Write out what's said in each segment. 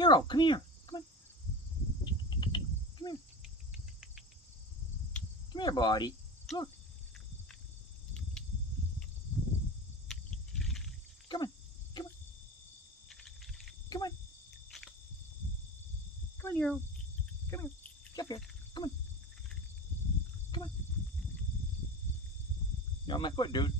Hero, come here. Come on. Come here. Come here, buddy. Look. Come on. Come on. Come on. Come on, Hero. Come here. Get up here. Come on. Come on. You're on my foot, dude.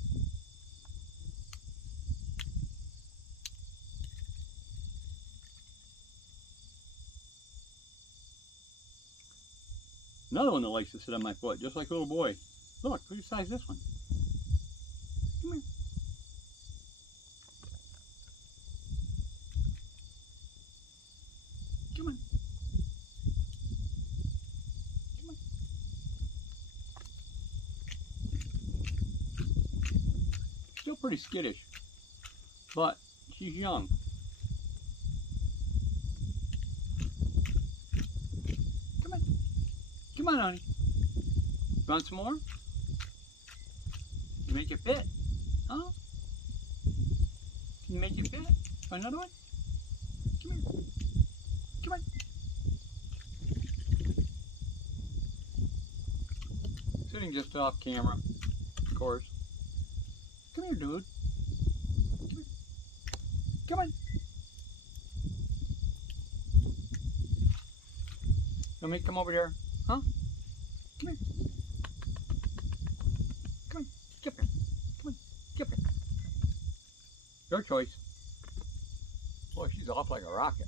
Another one that likes to sit on my foot, just like a little boy. Look your size this one. Come here. Come on. Come on. Still pretty skittish, but she's young. Come on, honey. Want some more? You make it fit? Huh? Can you make it fit? Want another one? Come here. Come on. Sitting just off camera, of course. Come here, dude. Come here. Come on. Want me to come over there? Huh? Come here. Come on. Get up here. Come on. Get up here. Your choice. Boy, she's off like a rocket.